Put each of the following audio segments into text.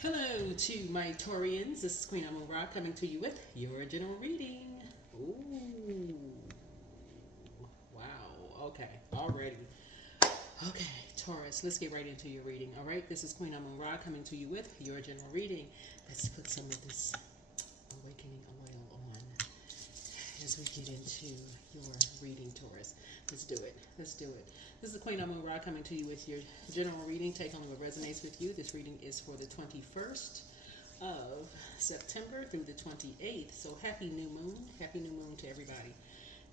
Hello to my Taurians. This is Queen Amon-Ra coming to you with your general reading. Ooh. Wow. Okay. Already. Okay, Taurus, let's get right into your reading. All right, this is Queen Amon-Ra coming to you with your general reading. Let's put some of this awakening oil on as we get into your reading, Taurus. Let's do it. Let's do it. This is Queen Amon-Ra coming to you with your general reading. Take only what resonates with you. This reading is for the 21st of September through the 28th. So happy new moon. Happy new moon to everybody.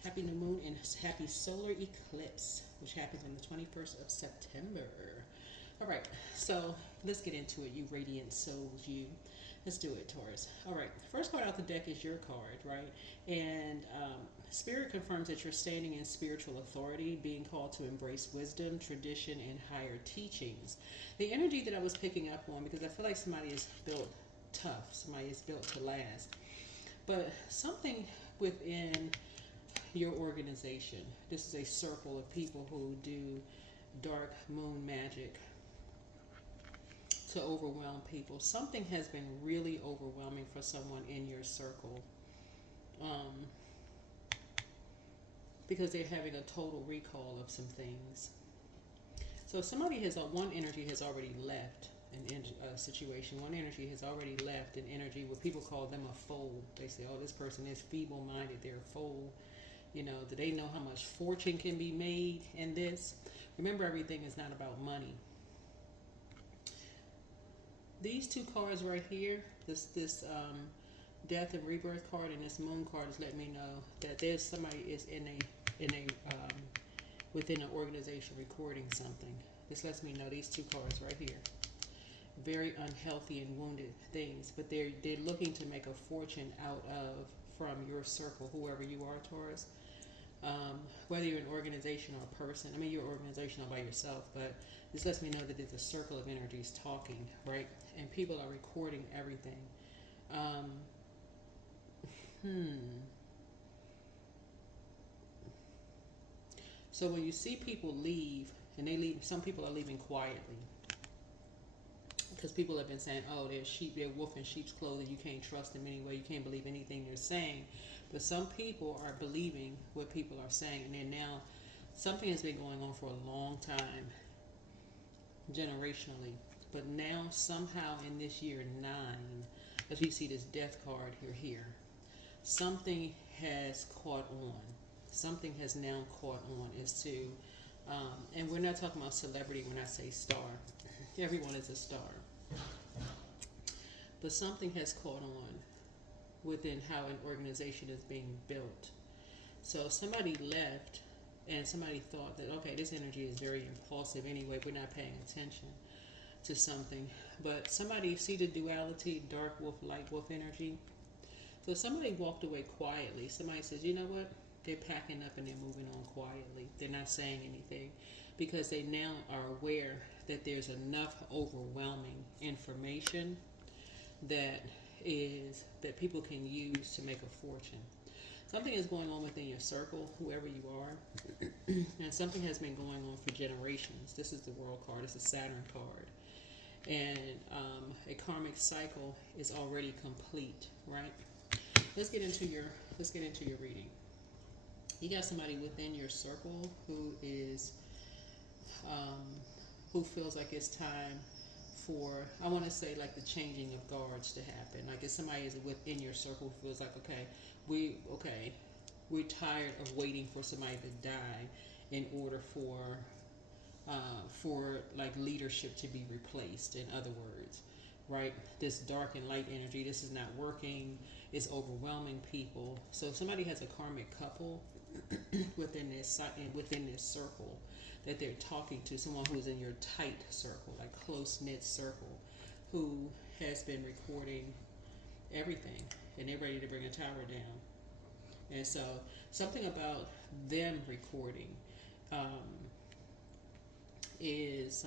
Happy new moon and happy solar eclipse, which happens on the 21st of September. All right, so let's get into it, you radiant souls, you. Let's do it, Taurus. All right, first card out the deck is your card, right? And Spirit confirms that you're standing in spiritual authority, being called to embrace wisdom, tradition, and higher teachings. The energy that I was picking up on, because I feel like somebody is built tough, somebody is built to last. But something within your organization, this is a circle of people who do dark moon magic to overwhelm people. Something has been really overwhelming for someone in your circle, because they're having a total recall of some things. So somebody has one energy has already left a situation. One energy has already left an energy where people call them a fool. They say, "Oh, this person is feeble-minded. They're a fool." You know, do they know how much fortune can be made in this? Remember, everything is not about money. These two cards right here, this death and rebirth card and this moon card, is letting me know that there's somebody is in a within an organization recording something. This lets me know these two cards right here, very unhealthy and wounded things, but they're looking to make a fortune out of from your circle, whoever you are, Taurus. Whether you're an organization or a person, I mean, you're organizational by yourself, but this lets me know that there's a circle of energies talking, right? And people are recording everything. Um, hmm. So when you see people leave, and they leave, some people are leaving quietly, because people have been saying, "Oh, they're wolf in sheep's clothing. You can't trust them anyway. You can't believe anything they're saying." But some people are believing what people are saying, and then now something has been going on for a long time, generationally. But now somehow in this year 9, as you see this death card here, something has caught on. Something has now caught on as to, and we're not talking about celebrity when I say star. Everyone is a star. But something has caught on within how an organization is being built. So somebody left and somebody thought that, okay, this energy is very impulsive anyway, we're not paying attention to something. But somebody see the duality, dark wolf, light wolf energy. So somebody walked away quietly. Somebody says, "You know what? They're packing up and they're moving on quietly. They're not saying anything," because they now are aware that there's enough overwhelming information that people can use to make a fortune. Something is going on within your circle, whoever you are, and something has been going on for generations. This is the World card. It's a Saturn card, and a karmic cycle is already complete. Right? Let's get into your reading. You got somebody within your circle who is who feels like it's time for, I want to say, like the changing of guards to happen. Like if somebody is within your circle who feels like, we're tired of waiting for somebody to die in order for like leadership to be replaced. In other words, right? This dark and light energy, this is not working. It's overwhelming people. So if somebody has a karmic couple within this circle that they're talking to, someone who's in your tight circle, like close knit circle, who has been recording everything, and they're ready to bring a tower down. And so something about them recording is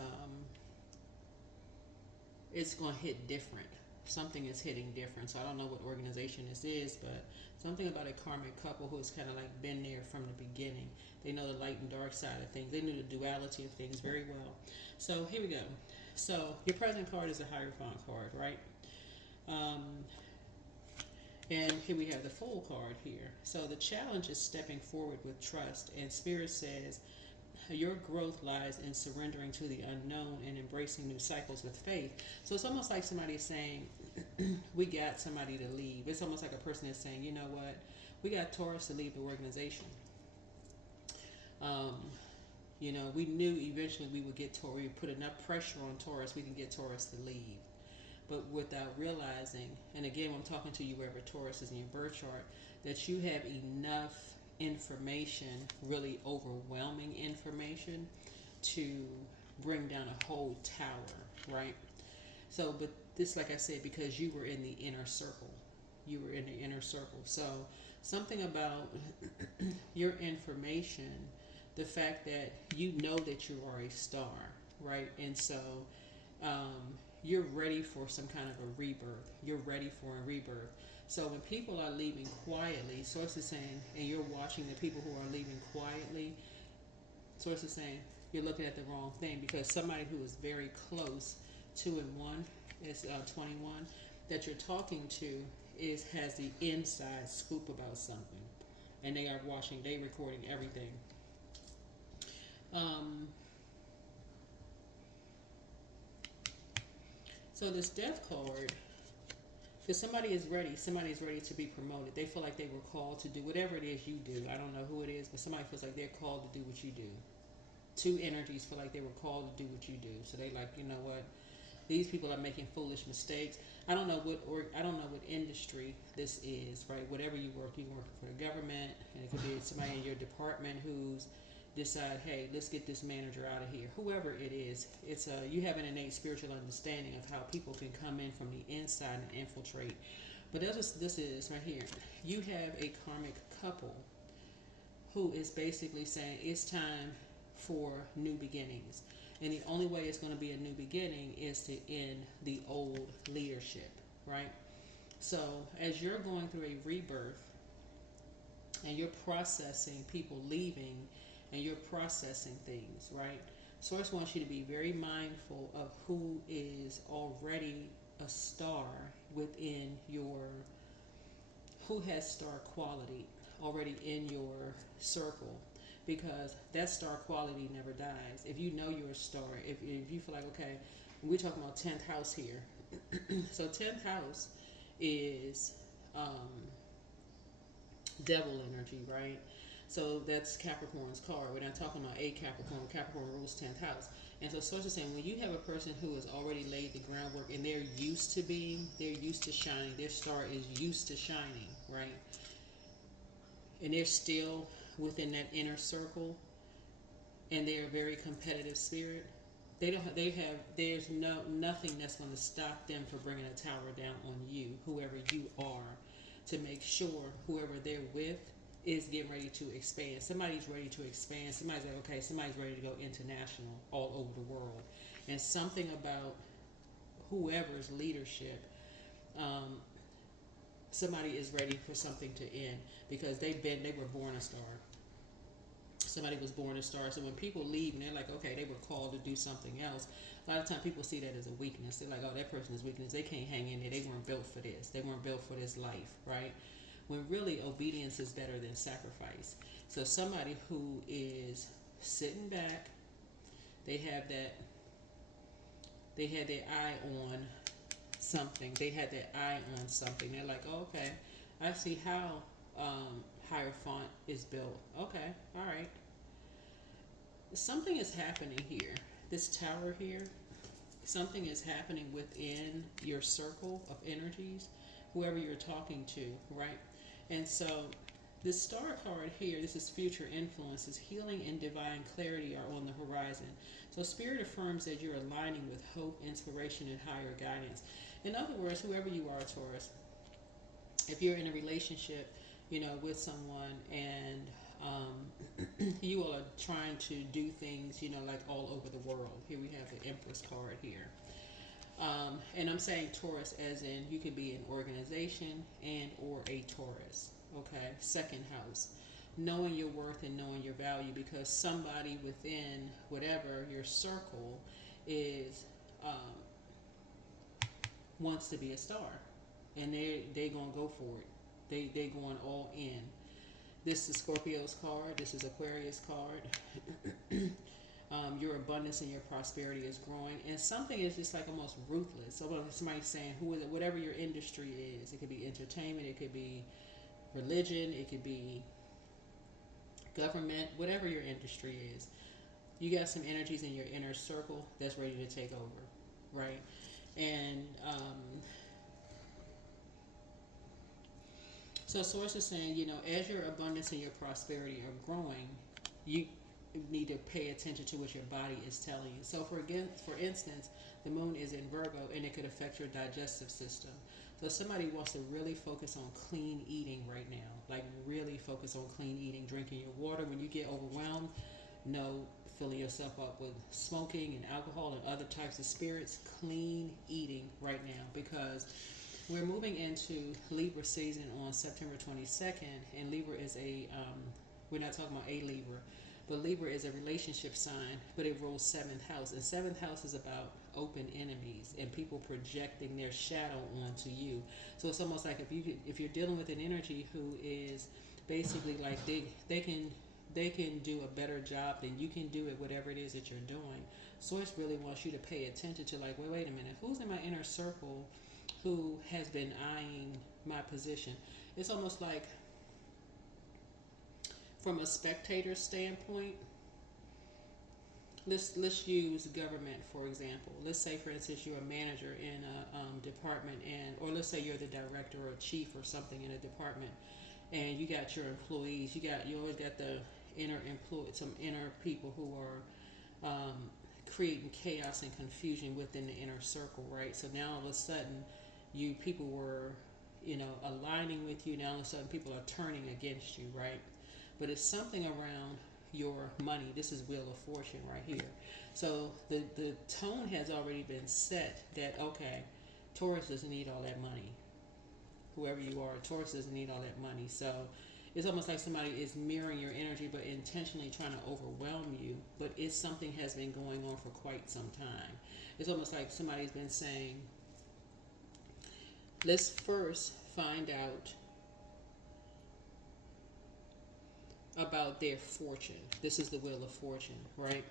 it's going to hit different. Something is hitting different. So I don't know what organization this is, but something about a karmic couple who's kind of like been there from the beginning. They know the light and dark side of things. They know the duality of things very well. So here we go. So your present card is a Hierophant card, right? Um, and here we have the Fool card here. So the challenge is stepping forward with trust. And Spirit says your growth lies in surrendering to the unknown and embracing new cycles with faith. So it's almost like somebody is saying, we got somebody to leave. It's almost like a person is saying, you know what? We got Taurus to leave the organization. Um, you know, we knew eventually we would get Taurus. We put enough pressure on Taurus, we can get Taurus to leave. But without realizing, and again, I'm talking to you wherever Taurus is in your birth chart, that you have enough information, really overwhelming information, to bring down a whole tower, right? So, but this, like I said, because you were in the inner circle. You were in the inner circle. So, something about your information, the fact that you know that you are a star, right? And so, um, you're ready for some kind of a rebirth. You're ready for a rebirth. So when people are leaving quietly, Source is saying, and you're watching the people who are leaving quietly, Source is saying, you're looking at the wrong thing, because somebody who is very close, 2 and 1, is 21, that you're talking to has the inside scoop about something. And they are watching, they recording everything. So this Death card, because somebody is ready to be promoted. They feel like they were called to do whatever it is you do. I don't know who it is, but somebody feels like they're called to do what you do. Two energies feel like they were called to do what you do. So they like, you know what? These people are making foolish mistakes. I don't know what industry this is, right? Whatever you work for the government, and it could be somebody in your department who's decide, hey, let's get this manager out of here. Whoever it is, it's you have an innate spiritual understanding of how people can come in from the inside and infiltrate. But that's what this is right here. You have a karmic couple who is basically saying it's time for new beginnings. And the only way it's going to be a new beginning is to end the old leadership, right? So as you're going through a rebirth and you're processing people leaving and you're processing things, right? Source wants you to be very mindful of who is already a star within who has star quality already in your circle, because that star quality never dies. If you know you're a star, if you feel like, okay, we're talking about 10th house here. So 10th house is devil energy, right? So that's Capricorn's card. We're not talking about a Capricorn. Capricorn rules 10th house. And so Source is saying, when you have a person who has already laid the groundwork and they're used to shining, their star is used to shining, right? And they're still within that inner circle, and they're a very competitive spirit. There's nothing that's going to stop them from bringing a tower down on you, whoever you are, to make sure whoever they're with is getting ready to expand. Somebody's ready to expand. Somebody's like, okay, somebody's ready to go international all over the world. And something about whoever's leadership, somebody is ready for something to end, because they were born a star. Somebody was born a star. So when people leave and they're like, okay, they were called to do something else, a lot of times people see that as a weakness. They're like, oh, that person is weakness. They can't hang in there. They weren't built for this. They weren't built for this life, right? When really obedience is better than sacrifice. So somebody who is sitting back, they had their eye on something. They had their eye on something. They're like, oh, okay, I see how Hierophant is built. Okay, all right. Something is happening here. This tower here, something is happening within your circle of energies, whoever you're talking to, right? And so this star card here, this is future influences. Healing and divine clarity are on the horizon. So Spirit affirms that you're aligning with hope, inspiration, and higher guidance. In other words, whoever you are, Taurus, if you're in a relationship, with someone, and you all are trying to do things, like all over the world. Here we have the Empress card here. And I'm saying Taurus as in you could be an organization and or a Taurus. Okay, second house. Knowing your worth and knowing your value, because somebody within whatever your circle is wants to be a star, and they gonna go for it. They going all in. This is Scorpio's card. This is Aquarius card. Your abundance and your prosperity is growing, and something is just like almost ruthless. So somebody's saying, "Who is it?" Whatever your industry is, it could be entertainment, it could be religion, it could be government, whatever your industry is. You got some energies in your inner circle that's ready to take over, right? And so Source is saying, as your abundance and your prosperity are growing, you need to pay attention to what your body is telling you. So for instance, the moon is in Virgo, and it could affect your digestive system. So somebody wants to really focus on clean eating right now, like really focus on clean eating, drinking your water. When you get overwhelmed, no filling yourself up with smoking and alcohol and other types of spirits. Clean eating right now, because we're moving into Libra season on September 22nd, and Libra is we're not talking about a Libra, but Libra is a relationship sign, but it rules 7th house. And 7th house is about open enemies and people projecting their shadow onto you. So it's almost like if you're dealing with an energy who is basically like they can do a better job than you can do at whatever it is that you're doing. Source really wants you to pay attention to like, wait a minute, who's in my inner circle who has been eyeing my position? It's almost like, from a spectator standpoint, let's use government for example. Let's say, for instance, you're a manager in a department, or let's say you're the director or chief or something in a department, and you got your employees. You always got the some inner people who are creating chaos and confusion within the inner circle, right? So now all of a sudden, people were aligning with you. Now all of a sudden, people are turning against you, right? But it's something around your money. This is Wheel of Fortune right here. So the tone has already been set that, okay, Taurus doesn't need all that money. Whoever you are, Taurus doesn't need all that money. So it's almost like somebody is mirroring your energy, but intentionally trying to overwhelm you. But it's something has been going on for quite some time. It's almost like somebody's been saying, let's first find out about their fortune. This is the Wheel of Fortune, right?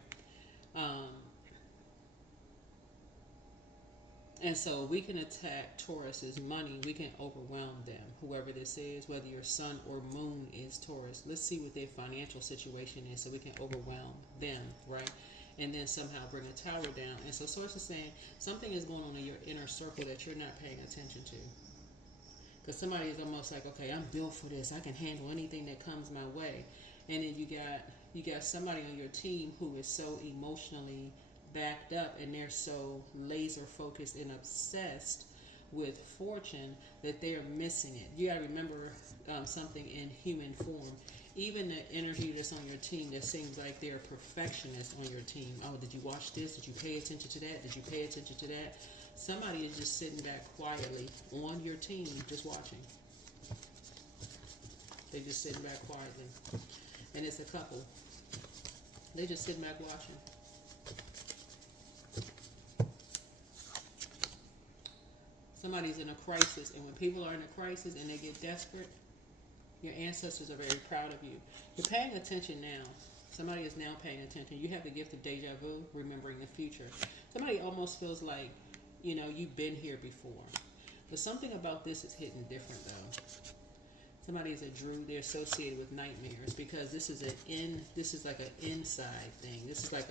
And so we can attack Taurus's money. We can overwhelm them, whoever this is, whether your sun or moon is Taurus. Let's see what their financial situation is so we can overwhelm them, right? And then somehow bring a tower down. And so Source is saying something is going on in your inner circle that you're not paying attention to. Because somebody is almost like, okay, I'm built for this. I can handle anything that comes my way. And then you got somebody on your team who is so emotionally backed up, and they're so laser focused and obsessed with fortune that they are missing it. You got to remember something in human form. Even the energy that's on your team that seems like they're perfectionists on your team. Oh, did you watch this? Did you pay attention to that? Did you pay attention to that? Somebody is just sitting back quietly on your team, just watching. They're just sitting back quietly. And it's a couple. They just sitting back watching. Somebody's in a crisis, and when people are in a crisis and they get desperate, your ancestors are very proud of you. You're paying attention now. Somebody is now paying attention. You have the gift of deja vu, remembering the future. Somebody almost feels like, you've been here before. But something about this is hitting different, though. Somebody is a Drew. They're associated with nightmares, because this is like an inside thing. This is like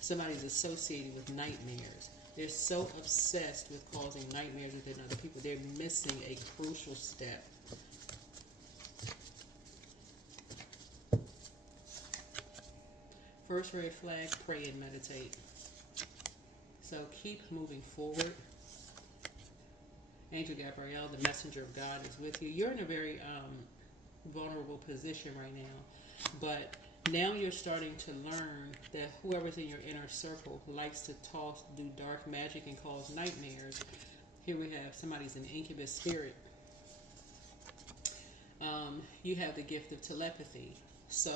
somebody's associated with nightmares. They're so obsessed with causing nightmares within other people. They're missing a crucial step. First red flag, pray and meditate. So keep moving forward. Angel Gabrielle, the messenger of God, is with you. You're in a very vulnerable position right now, but now you're starting to learn that whoever's in your inner circle likes to do dark magic and cause nightmares. Here we have somebody's an incubus spirit. You have the gift of telepathy. So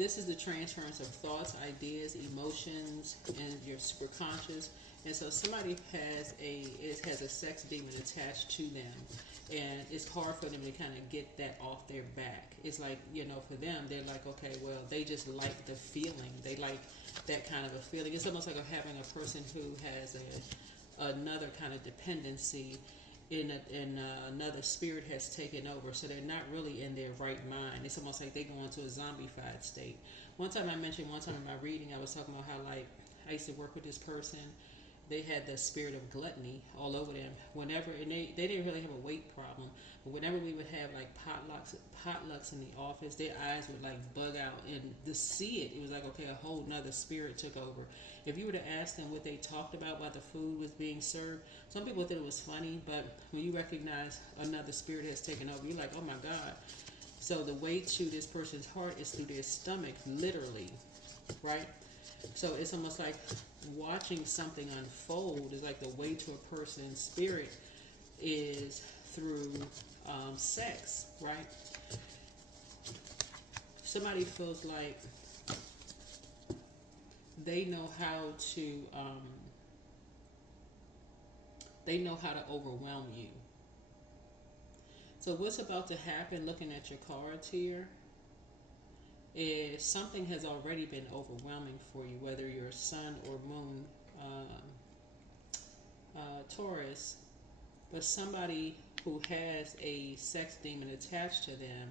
This is the transference of thoughts, ideas, emotions, and your superconscious. And so somebody has a sex demon attached to them, and it's hard for them to kind of get that off their back. It's like, for them, they're like, okay, well, they just like the feeling. They like that kind of a feeling. It's almost like having a person who has another kind of dependency in another spirit has taken over, so they're not really in their right mind. It's almost like they go into a zombified state. One time in my reading, I was talking about how, like, I used to work with this person. They had the spirit of gluttony all over them. And they didn't really have a weight problem, but whenever we would have like potlucks in the office, their eyes would like bug out, and to see it was like, okay, a whole nother spirit took over. If you were to ask them what they talked about while the food was being served, some people thought it was funny, but when you recognize another spirit has taken over, you're like, oh my God. So the way to this person's heart is through their stomach, literally, right? So it's almost like watching something unfold is like the way to a person's spirit is through sex, right? Somebody feels like they know how to overwhelm you. So what's about to happen, looking at your cards here, is something has already been overwhelming for you, whether you're sun or moon Taurus, but somebody who has a sex demon attached to them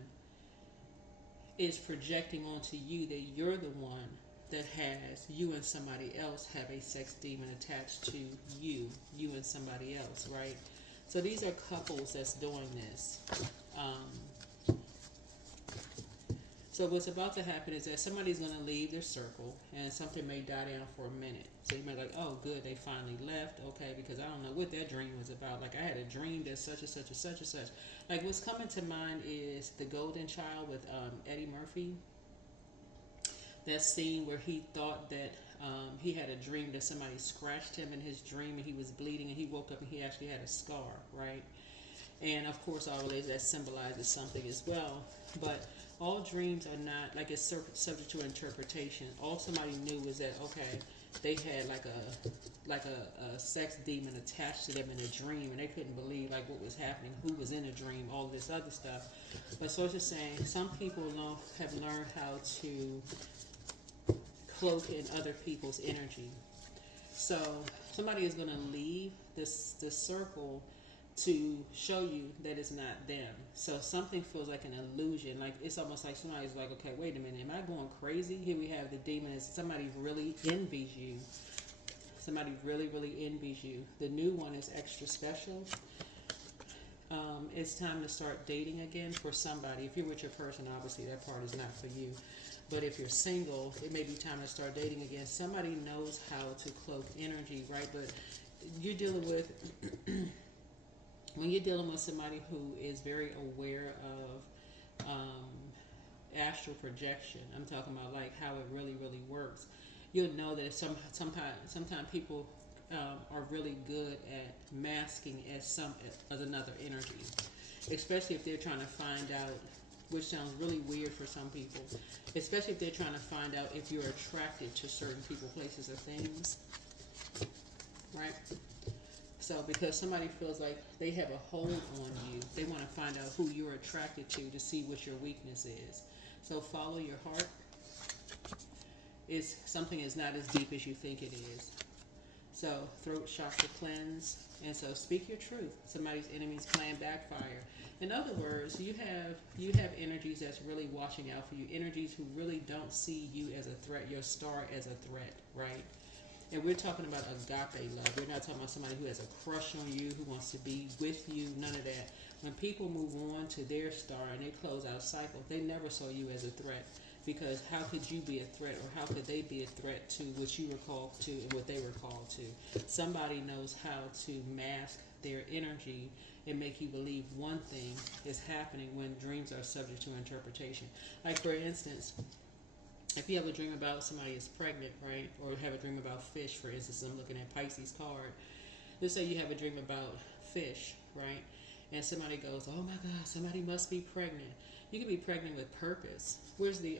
is projecting onto you that you're the one that has, you and somebody else have a sex demon attached to you and somebody else, right? So these are couples that's doing this. So what's about to happen is that somebody's going to leave their circle, and something may die down for a minute. So you might be like, oh, good, they finally left. Okay, because I don't know what their dream was about. Like, I had a dream that such and such and such and such. Like, what's coming to mind is The Golden Child with Eddie Murphy. That scene where he thought that he had a dream that somebody scratched him in his dream and he was bleeding, and he woke up and he actually had a scar, right? And of course, always that symbolizes something as well. But all dreams are not, like, it's subject to interpretation. All somebody knew was that, okay, they had like a sex demon attached to them in a dream, and they couldn't believe like what was happening, who was in a dream, all of this other stuff. But so it's just saying, some people have learned how to cloak in other people's energy. So somebody is going to leave this circle to show you that it's not them. So something feels like an illusion. Like, it's almost like somebody's like, okay, wait a minute, am I going crazy? Here we have the demon. Somebody really envies you. Somebody really, really envies you. The new one is extra special. It's time to start dating again for somebody. If you're with your person, obviously that part is not for you. But if you're single, it may be time to start dating again. Somebody knows how to cloak energy, right? But you're dealing with when you're dealing with somebody who is very aware of astral projection, I'm talking about like how it really, really works. You'll know that sometimes people are really good at masking as another energy, especially if they're trying to find out, which sounds really weird for some people, especially if they're trying to find out if you're attracted to certain people, places, or things, right? So because somebody feels like they have a hold on you, they want to find out who you're attracted to see what your weakness is. So follow your heart. Something is not as deep as you think it is. So throat chakra cleanse, and so speak your truth. Somebody's enemy's plan backfire. In other words, you have energies that's really watching out for you. Energies who really don't see you as a threat, your star as a threat, right? And we're talking about agape love. We're not talking about somebody who has a crush on you, who wants to be with you, none of that. When people move on to their star and they close out cycle, they never saw you as a threat. Because how could you be a threat, or how could they be a threat to what you were called to and what they were called to? Somebody knows how to mask their energy and make you believe one thing is happening when dreams are subject to interpretation. Like, for instance, if you have a dream about somebody is pregnant, right, or have a dream about fish, for instance, I'm looking at Pisces card. Let's say you have a dream about fish, right, and somebody goes, oh my God, somebody must be pregnant. You can be pregnant with purpose. Where's the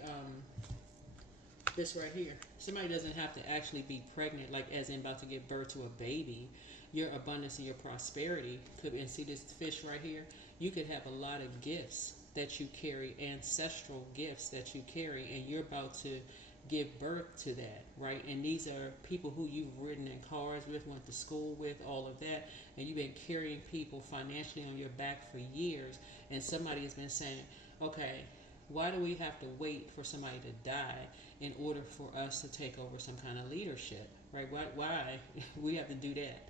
This right here. Somebody doesn't have to actually be pregnant, like as in about to give birth to a baby. Your abundance and your prosperity could, and see this fish right here, you could have a lot of gifts that you carry, ancestral gifts that you carry, and you're about to give birth to that, right? And these are people who you've ridden in cars with, went to school with, all of that, and you've been carrying people financially on your back for years, and somebody has been saying, okay, why do we have to wait for somebody to die in order for us to take over some kind of leadership, right? Why we have to do that,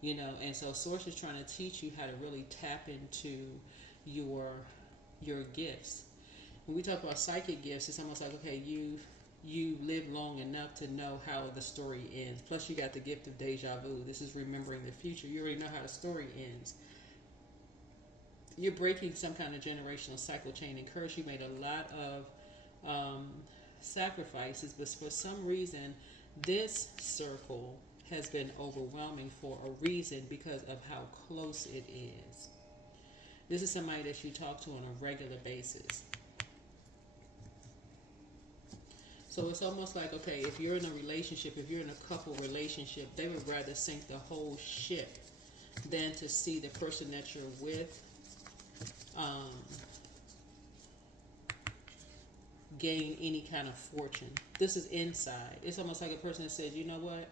you know? And so Source is trying to teach you how to really tap into your gifts. When we talk about psychic gifts, it's almost like, okay, you live long enough to know how the story ends. Plus, you got the gift of deja vu. This is remembering the future. You already know how the story ends. You're breaking some kind of generational cycle chain and curse. You made a lot of sacrifices, but for some reason, this circle has been overwhelming for a reason because of how close it is. This is somebody that you talk to on a regular basis. So it's almost like, okay, if you're in a relationship, if you're in a couple relationship, they would rather sink the whole ship than to see the person that you're with gain any kind of fortune. This is inside. It's almost like a person that says, you know what?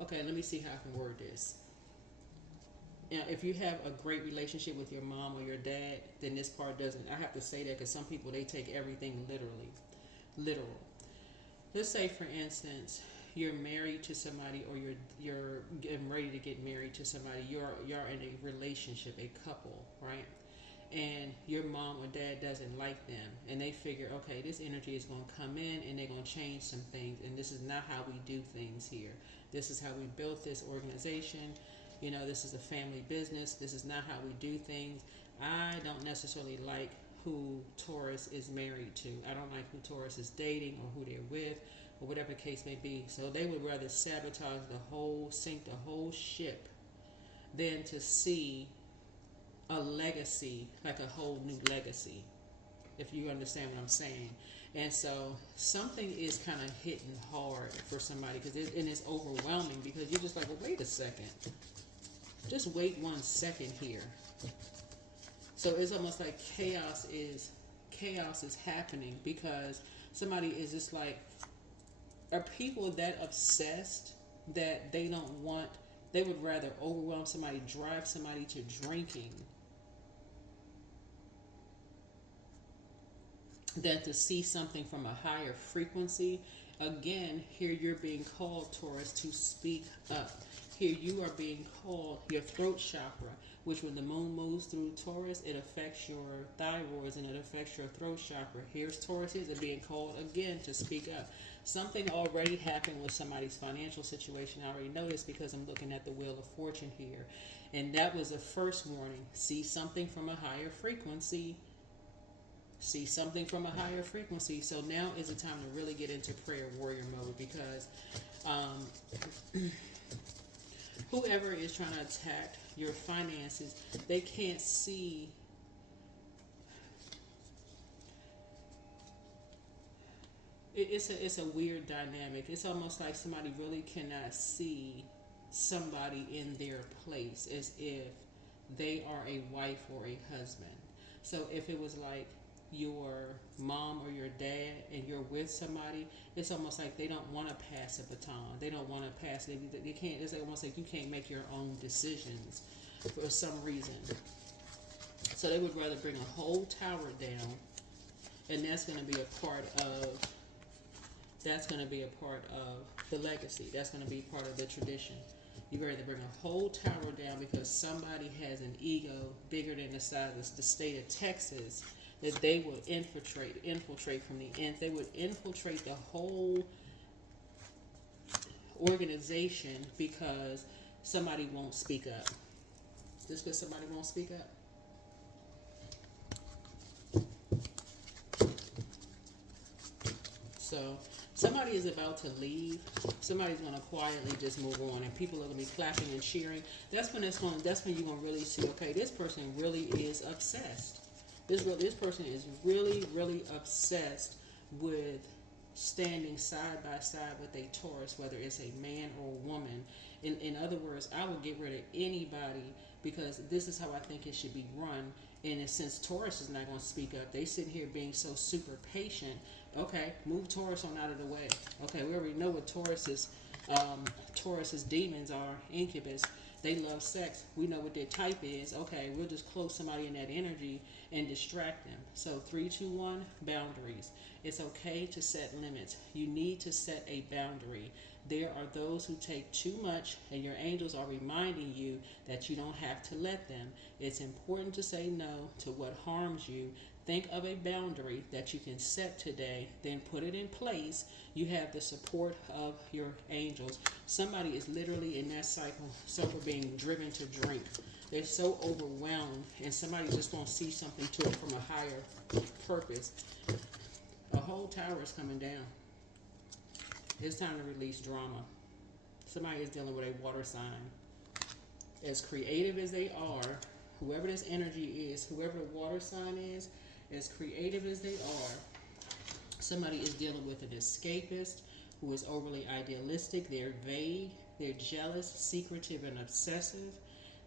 Okay, let me see how I can word this. Now, if you have a great relationship with your mom or your dad, then this part doesn't. I have to say that because some people, they take everything literal. Let's say, for instance, you're married to somebody, or you're getting ready to get married to somebody. You're in a relationship, a couple, right? And your mom or dad doesn't like them, and they figure, okay, this energy is going to come in and they're going to change some things, and this is not how we do things here. This is how we built this organization. You know, this is a family business. This is not how we do things. I don't necessarily like who Taurus is married to. I don't like who Taurus is dating or who they're with, or whatever the case may be. So they would rather sabotage sink the whole ship, than to see a legacy, like a whole new legacy, if you understand what I'm saying. And so something is kind of hitting hard for somebody, and it's overwhelming, because you're just like, well, wait a second. Just wait 1 second here. So it's almost like chaos is happening, because somebody is just like, are people that obsessed that they would rather overwhelm somebody, drive somebody to drinking, than to see something from a higher frequency. Again, here you're being called, Taurus, to speak up. Here you are being called, your throat chakra, which when the moon moves through Taurus, it affects your thyroids and it affects your throat chakra. Here's Tauruses are being called again to speak up. Something already happened with somebody's financial situation. I already noticed, because I'm looking at the Wheel of Fortune here. And that was the first warning. See something from a higher frequency. See something from a higher frequency. So now is the time to really get into prayer warrior mode, because whoever is trying to attack your finances, they can't see. It's a weird dynamic. It's almost like somebody really cannot see somebody in their place, as if they are a wife or a husband. So if it was like your mom or your dad and you're with somebody, it's almost like they don't want to pass a baton. They don't want to pass it. They can't. It's almost like you can't make your own decisions for some reason. So they would rather bring a whole tower down, and that's going to be a part of the legacy. That's going to be part of the tradition. You're ready to bring a whole tower down because somebody has an ego bigger than the size of the state of Texas, that they will infiltrate from the ends. They would infiltrate the whole organization because somebody won't speak up. Just because somebody won't speak up. So somebody is about to leave. Somebody's going to quietly just move on, and people are going to be clapping and cheering. That's when you're going to really see, okay, this person really is obsessed. This person is really, really obsessed with standing side by side with a Taurus, whether it's a man or a woman. In other words, I will get rid of anybody because this is how I think it should be run. And since Taurus is not going to speak up, they sitting here being so super patient. Okay, move Taurus on out of the way. Okay, we already know what Taurus's demons are, incubus. They love sex. We know what their type is. Okay, we'll just close somebody in that energy and distract them. So 3, 2, 1, boundaries. It's okay to set limits. You need to set a boundary. There are those who take too much, and your angels are reminding you that you don't have to let them. It's important to say no to what harms you. Think of a boundary that you can set today, then put it in place. You have the support of your angels. Somebody is literally in that circle being driven to drink. They're so overwhelmed, and somebody just won't see something to it from a higher purpose. A whole tower is coming down. It's time to release drama. Somebody is dealing with a water sign. As creative as they are, whoever this energy is, whoever the water sign is, as creative as they are, somebody is dealing with an escapist who is overly idealistic. They're vague, they're jealous, secretive, and obsessive.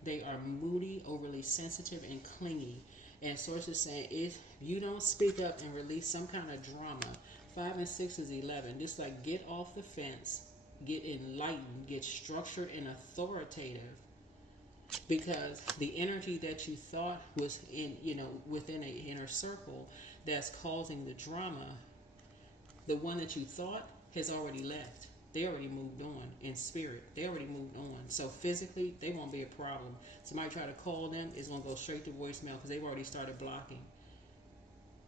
They are moody, overly sensitive, and clingy. And sources saying if you don't speak up and release some kind of drama, 5 and 6 is 11. Just like get off the fence, get enlightened, get structured and authoritative. Because the energy that you thought was within an inner circle that's causing the drama, the one that you thought has already left. They already moved on in spirit. They already moved on. So physically, they won't be a problem. Somebody try to call them, it's going to go straight to voicemail because they've already started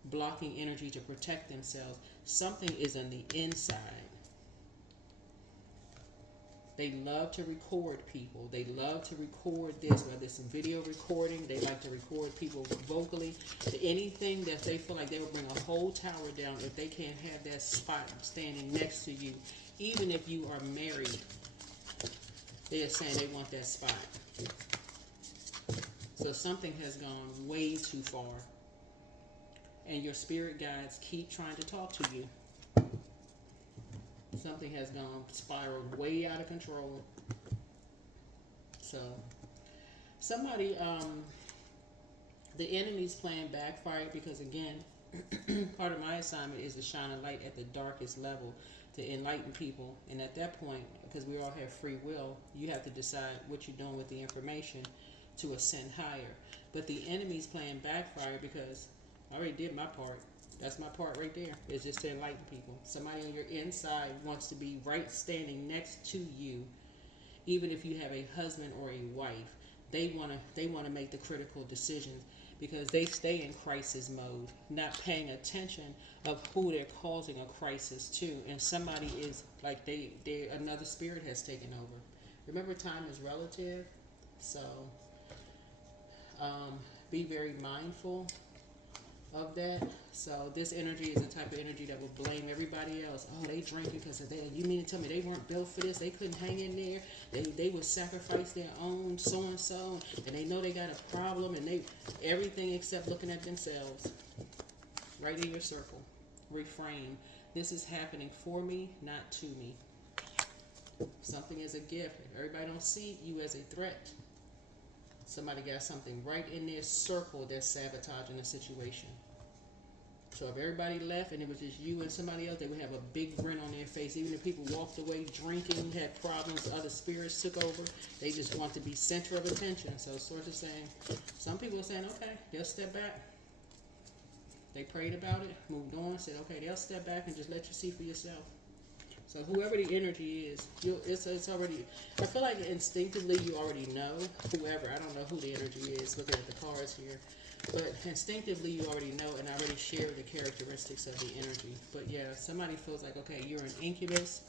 blocking energy to protect themselves. Something is on the inside. They love to record people. They love to record this, whether it's a video recording. They like to record people vocally. Anything that they feel like they will bring a whole tower down if they can't have that spot standing next to you. Even if you are married, they're saying they want that spot. So something has gone way too far. And your spirit guides keep trying to talk to you. Something has gone spiraled way out of control. So somebody, the enemy's plan backfired because again, part of my assignment is to shine a light at the darkest level to enlighten people. And at that point, because we all have free will, you have to decide what you're doing with the information to ascend higher. But the enemy's plan backfired because I already did my part. That's my part right there. It's just to enlighten people. Somebody on your inside wants to be right standing next to you, even if you have a husband or a wife. They wanna make the critical decisions because they stay in crisis mode, not paying attention of who they're causing a crisis to. And somebody is like another spirit has taken over. Remember, time is relative, so be very mindful of that. So this energy is the type of energy that will blame everybody else. Oh, they drinking because of that. You mean to tell me they weren't built for this? They couldn't hang in there. They would sacrifice their own so and so, and they know they got a problem, and they everything except looking at themselves. Right in your circle. Reframe. This is happening for me, not to me. Something is a gift. Everybody don't see you as a threat. Somebody got something right in their circle that's sabotaging the situation. So if everybody left and it was just you and somebody else, they would have a big grin on their face. Even if people walked away drinking, had problems, other spirits took over, they just want to be center of attention. So sort of saying, some people are saying, okay, they'll step back. They prayed about it, moved on, said, okay, they'll step back and just let you see for yourself. So whoever the energy is, it's already, I feel like instinctively you already know whoever. I don't know who the energy is looking at the cards here. But instinctively you already know and I already share the characteristics of the energy. But yeah, somebody feels like, okay, you're an incubus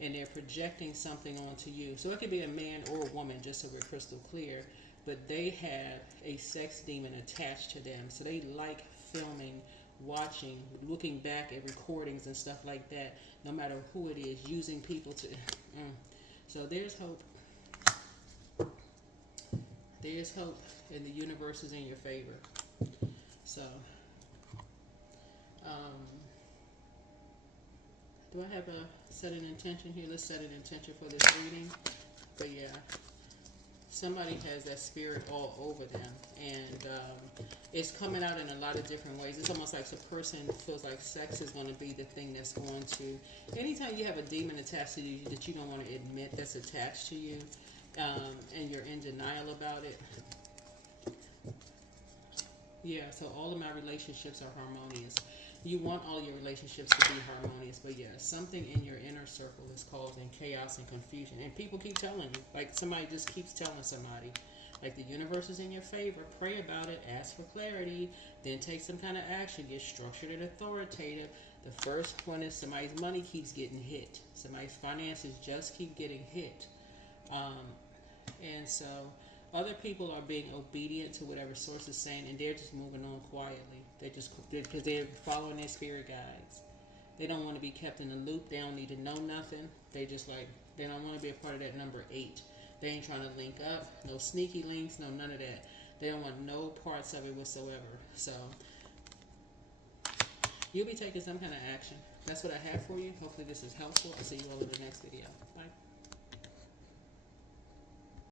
and they're projecting something onto you. So it could be a man or a woman, just so we're crystal clear. But they have a sex demon attached to them. So they like filming, watching, looking back at recordings and stuff like that, no matter who it is, using people to so there's hope. There's hope, and the universe is in your favor. So Do I have a set an intention here? Let's set an intention for this reading. But yeah, somebody has that spirit all over them, and it's coming out in a lot of different ways. It's almost like the person feels like sex is going to be the thing that's going to, anytime you have a demon attached to you that you don't want to admit that's attached to you, and you're in denial about it. Yeah, so all of my relationships are harmonious. You want all your relationships to be harmonious, but yeah, something in your inner circle is causing chaos and confusion. And people keep telling you, like somebody just keeps telling somebody, like the universe is in your favor, pray about it, ask for clarity, then take some kind of action, get structured and authoritative. The first one is somebody's money keeps getting hit, somebody's finances just keep getting hit. Um, and so other people are being obedient to whatever source is saying, and they're just moving on quietly. Because they're following their spirit guides. They don't want to be kept in the loop. They don't need to know nothing. They just like, they don't want to be a part of that number 8. They ain't trying to link up. No sneaky links. No none of that. They don't want no parts of it whatsoever. So you'll be taking some kind of action. That's what I have for you. Hopefully this is helpful. I'll see you all in the next video. Bye.